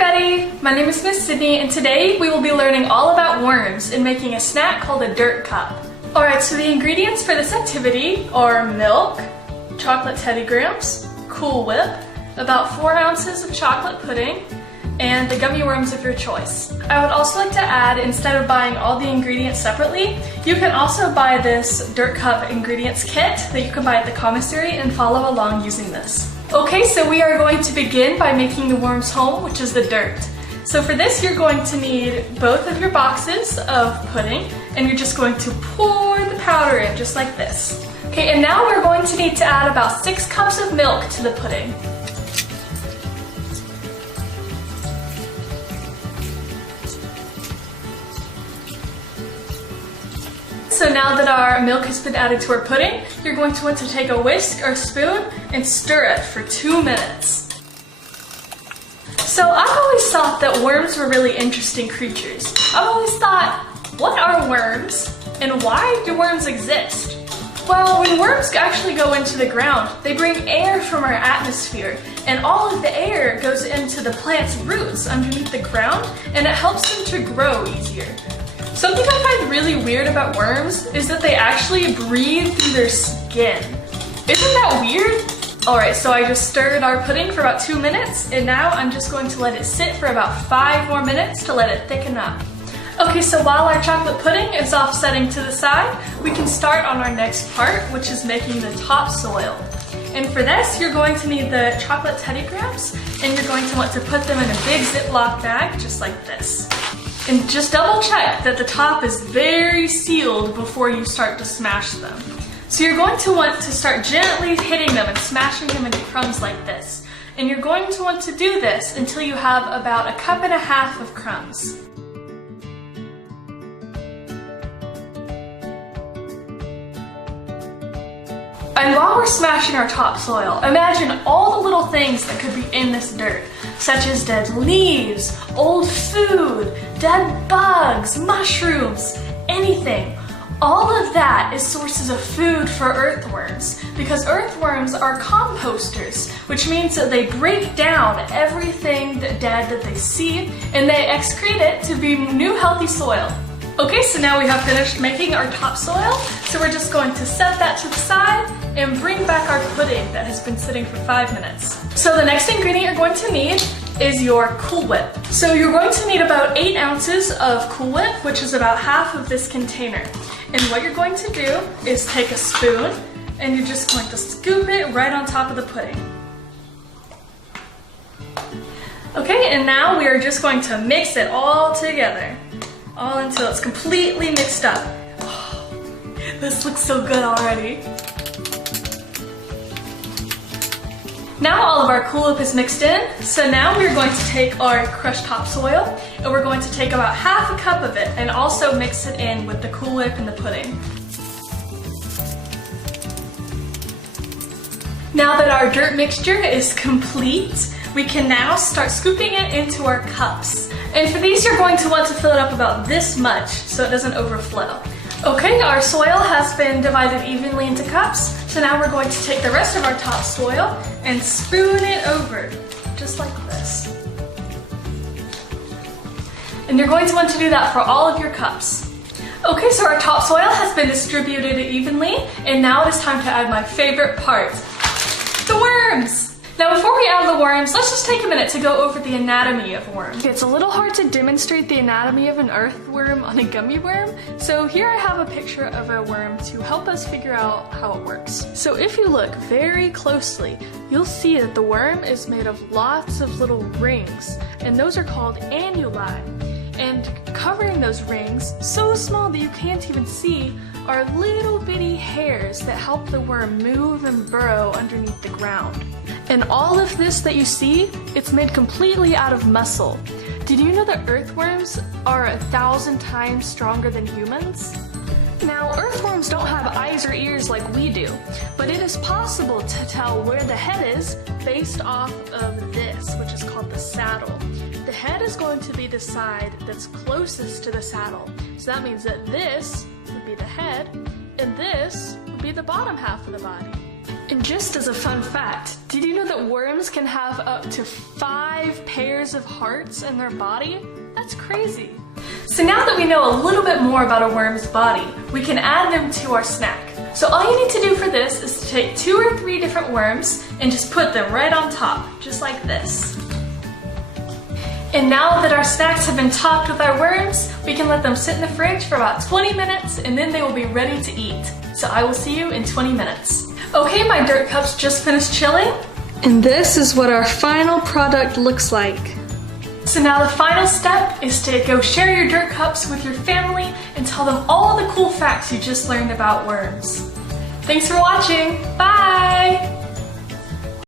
everybody! My name is Miss Sydney, and today we will be learning all about worms and making a snack called a dirt cup. Alright, so the ingredients for this activity are milk, chocolate Teddy Grahams, Cool Whip, about 4 ounces of chocolate pudding, and the gummy worms of your choice. I would also like to add, instead of buying all the ingredients separately, you can also buy this dirt cup ingredients kit that you can buy at the commissary and follow along using this. Okay, so we are going to begin by making the worm's home, which is the dirt. So for this, you're going to need both of your boxes of pudding, and you're just going to pour the powder in, just like this. Okay, and now we're going to need to add about 6 cups of milk to the pudding. So now that our milk has been added to our pudding, you're going to want to take a whisk or spoon and stir it for 2 minutes. So I've always thought that worms were really interesting creatures. I've always thought, what are worms and why do worms exist? Well, when worms actually go into the ground, they bring air from our atmosphere, and all of the air goes into the plant's roots underneath the ground, and it helps them to grow easier. Something I find really weird about worms is that they actually breathe through their skin. Isn't that weird? Alright, so I just stirred our pudding for about 2 minutes, and now I'm just going to let it sit for about 5 more minutes to let it thicken up. Okay, so while our chocolate pudding is offsetting to the side, we can start on our next part, which is making the topsoil. And for this, you're going to need the chocolate Teddy Grahams, and you're going to want to put them in a big Ziploc bag, just like this. And just double check that the top is very sealed before you start to smash them. So you're going to want to start gently hitting them and smashing them into crumbs like this. And you're going to want to do this until you have about 1.5 cups of crumbs. And while we're smashing our topsoil, imagine all the little things that could be in this dirt, such as dead leaves, old food, dead bugs, mushrooms, anything. All of that is sources of food for earthworms, because earthworms are composters, which means that they break down everything dead that they see, and they excrete it to be new healthy soil. Okay, so now we have finished making our topsoil, so we're just going to set that to the side and bring back our pudding that has been sitting for 5 minutes. So the next ingredient you're going to need is your Cool Whip. So you're going to need about 8 ounces of Cool Whip, which is about half of this container. And what you're going to do is take a spoon, and you're just going to scoop it right on top of the pudding. Okay, and now we are just going to mix it all together. All until it's completely mixed up. Oh, this looks so good already. Now all of our Cool Whip is mixed in, so now we're going to take our crushed topsoil, and we're going to take about 1/2 cup of it and also mix it in with the Cool Whip and the pudding. Now that our dirt mixture is complete, we can now start scooping it into our cups. And for these, you're going to want to fill it up about this much so it doesn't overflow. Okay, our soil has been divided evenly into cups, so now we're going to take the rest of our topsoil and spoon it over, just like this. And you're going to want to do that for all of your cups. Okay, so our topsoil has been distributed evenly, and now it is time to add my favorite part, the worms! Now before we add the worms, let's just take a minute to go over the anatomy of worms. It's a little hard to demonstrate the anatomy of an earthworm on a gummy worm, so here I have a picture of a worm to help us figure out how it works. So if you look very closely, you'll see that the worm is made of lots of little rings, and those are called annuli. And covering those rings, so small that you can't even see, are little bitty hairs that help the worm move and burrow underneath the ground. And all of this that you see, it's made completely out of muscle. Did you know that earthworms are 1,000 times stronger than humans? Now, earthworms don't have eyes or ears like we do, but it is possible to tell where the head is based off of this, which is called the saddle. The head is going to be the side that's closest to the saddle. So that means that this would be the head, and this would be the bottom half of the body. And just as a fun fact, did you know that worms can have up to 5 pairs of hearts in their body? That's crazy. So now that we know a little bit more about a worm's body, we can add them to our snack. So all you need to do for this is to take 2 or 3 different worms and just put them right on top, just like this. And now that our snacks have been topped with our worms, we can let them sit in the fridge for about 20 minutes and then they will be ready to eat. So I will see you in 20 minutes. Okay, my dirt cups just finished chilling. And this is what our final product looks like. So now the final step is to go share your dirt cups with your family and tell them all the cool facts you just learned about worms. Thanks for watching. Bye!